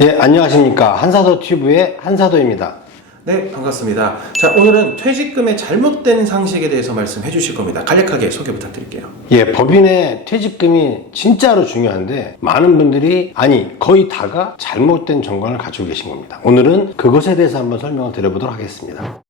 예, 안녕하십니까. 한사도 튜브의 한사도입니다. 네, 반갑습니다. 자, 오늘은 퇴직금의 잘못된 상식에 대해서 말씀해 주실 겁니다. 간략하게 소개 부탁드릴게요. 예, 법인의 퇴직금이 진짜로 중요한데 많은 분들이 거의 다가 잘못된 정관을 가지고 계신 겁니다. 오늘은 그것에 대해서 한번 설명을 드려보도록 하겠습니다.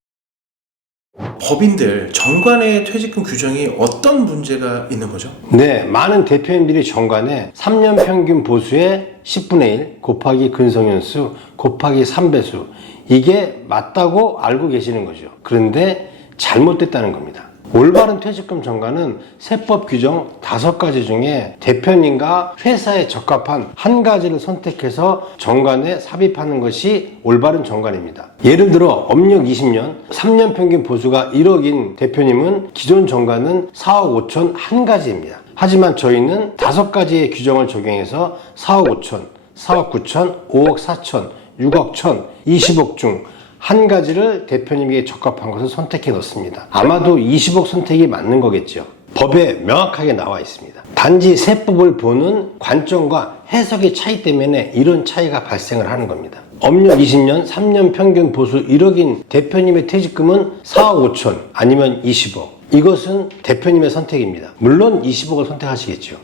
법인들 정관의 퇴직금 규정이 어떤 문제가 있는 거죠? 네, 많은 대표님들이 정관에 3년 평균 보수의 10분의 1 곱하기 근성연수 곱하기 3배수 이게 맞다고 알고 계시는 거죠. 그런데 잘못됐다는 겁니다. 올바른 퇴직금 정관은 세법 규정 5가지 중에 대표님과 회사에 적합한 한 가지를 선택해서 정관에 삽입하는 것이 올바른 정관입니다. 예를 들어 업력 20년, 3년 평균 보수가 1억인 대표님은 기존 정관은 4억 5천 한 가지입니다. 하지만 저희는 5가지의 규정을 적용해서 4억 5천, 4억 9천, 5억 4천, 6억 1천, 20억 중 한 가지를 대표님에게 적합한 것을 선택해 놓습니다. 아마도 20억 선택이 맞는 거겠죠. 법에 명확하게 나와 있습니다. 단지 세법을 보는 관점과 해석의 차이 때문에 이런 차이가 발생을 하는 겁니다. 업력 20년, 3년 평균 보수 1억인 대표님의 퇴직금은 4억 5천 아니면 20억. 이것은 대표님의 선택입니다. 물론 20억을 선택하시겠죠.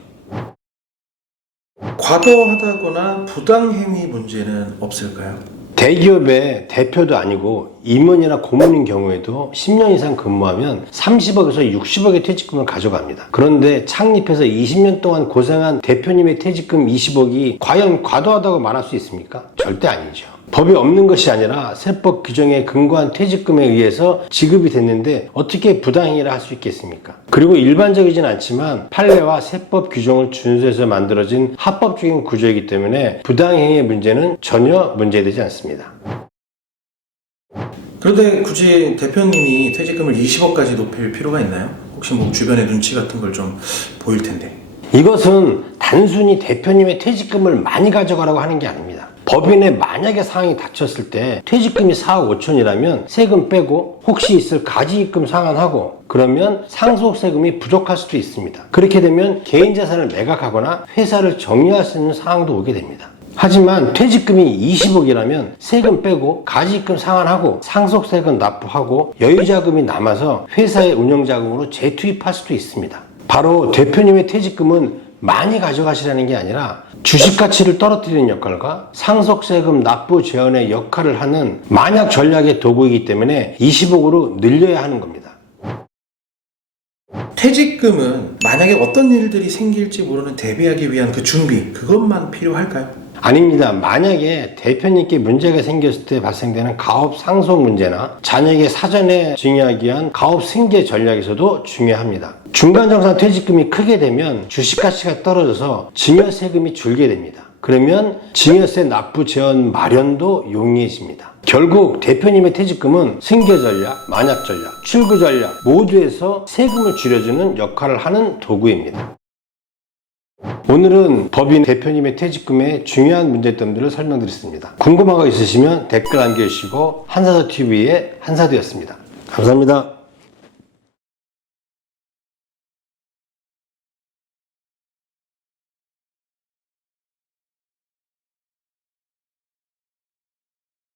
과도하다거나 부당행위 문제는 없을까요? 대기업의 대표도 아니고 임원이나 고문인 경우에도 10년 이상 근무하면 30억에서 60억의 퇴직금을 가져갑니다. 그런데 창립해서 20년 동안 고생한 대표님의 퇴직금 20억이 과연 과도하다고 말할 수 있습니까? 절대 아니죠. 법이 없는 것이 아니라 세법 규정에 근거한 퇴직금에 의해서 지급이 됐는데 어떻게 부당행위를 할 수 있겠습니까? 그리고 일반적이진 않지만 판례와 세법 규정을 준수해서 만들어진 합법적인 구조이기 때문에 부당행위의 문제는 전혀 문제되지 않습니다. 그런데 굳이 대표님이 퇴직금을 20억까지 높일 필요가 있나요? 혹시 뭐 주변의 눈치 같은 걸 좀 보일 텐데. 이것은 단순히 대표님의 퇴직금을 많이 가져가라고 하는 게 아닙니다. 법인에 만약에 상황이 닥쳤을 때 퇴직금이 4억 5천이라면 세금 빼고 혹시 있을 가지입금 상환하고 그러면 상속세금이 부족할 수도 있습니다. 그렇게 되면 개인 자산을 매각하거나 회사를 정리할 수 있는 상황도 오게 됩니다. 하지만 퇴직금이 20억이라면 세금 빼고 가지입금 상환하고 상속세금 납부하고 여유자금이 남아서 회사의 운영자금으로 재투입할 수도 있습니다. 바로 대표님의 퇴직금은 많이 가져가시라는 게 아니라 주식 가치를 떨어뜨리는 역할과 상속세금 납부 제한의 역할을 하는 만약 전략의 도구이기 때문에 20억으로 늘려야 하는 겁니다. 퇴직금은 만약에 어떤 일들이 생길지 모르는 대비하기 위한 그 준비, 그것만 필요할까요? 아닙니다. 만약에 대표님께 문제가 생겼을 때 발생되는 가업 상속 문제나 자녀에게 사전에 증여하기 위한 가업 승계 전략에서도 중요합니다. 중간정산 퇴직금이 크게 되면 주식 가치가 떨어져서 증여세금이 줄게 됩니다. 그러면 증여세 납부 제한 마련도 용이해집니다. 결국 대표님의 퇴직금은 승계 전략, 만약 전략, 출구 전략 모두에서 세금을 줄여주는 역할을 하는 도구입니다. 오늘은 법인 대표님의 퇴직금의 중요한 문제점들을 설명드렸습니다. 궁금한 거 있으시면 댓글 남겨주시고 한사도TV의 한사도였습니다. 감사합니다.